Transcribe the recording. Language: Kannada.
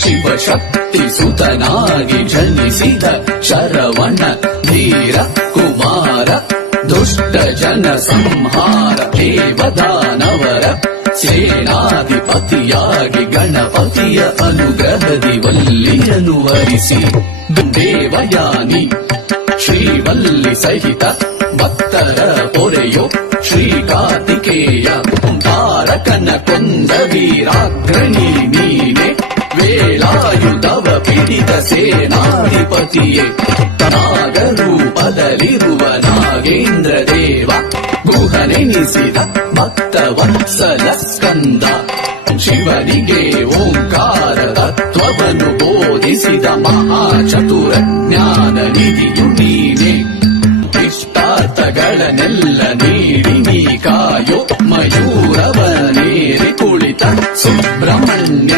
ಶಿವಶಕ್ತಿ ಸುತನಾಗಿ ಜನಿಸಿದ ಶರವಣ ಧೀರ ಕುಮಾರ ದುಷ್ಟ ಜನ ಸಂಹಾರ ದೇವದಾನವರ ಸೇನಾಧಿಪತಿಯಾಗಿ ಗಣಪತಿಯ ಅನುಗ್ರಹದಿ ವಲ್ಲಿಯನ್ನು ವರಿಸಿ ದೇವಯಾನಿ ಶ್ರೀವಲ್ಲಿ ಸಹಿತ ಭಕ್ತರ ಪೊರೆಯೋ ಶ್ರೀ ಕಾರ್ತಿಕೇಯ ತಾರಕನ ಕೊಂದ ವೀರಾಗ್ರಣಿ ನೀನೆ ವೇಳಾಯುಧವ ಪಿಡಿದ ಸೇನಾಧಿಪತಿಯೇ ನಾಗರೂಪದಲ್ಲಿರುವ ನಾಗೇಂದ್ರ ದೇವ ಗುಹನೆನಿಸಿದ ಭಕ್ತ ವತ್ಸಲ ಸ್ಕಂದ ಶಿವನಿಗೆ ಓಂಕಾರ ತತ್ವವನ್ನು ಬೋಧಿಸಿದ ಮಹಾಚತುರ ಜ್ಞಾನ ನಿಧಿಯು ನೀನೆ ಇಷ್ಟಾರ್ಥಗಳನ್ನೆಲ್ಲ ನೀಡಿ ನೀ ಕಾಯೋ ಮಯೂರವನೇರಿ ಕುಳಿತ ಸುಬ್ರಹ್ಮಣ್ಯ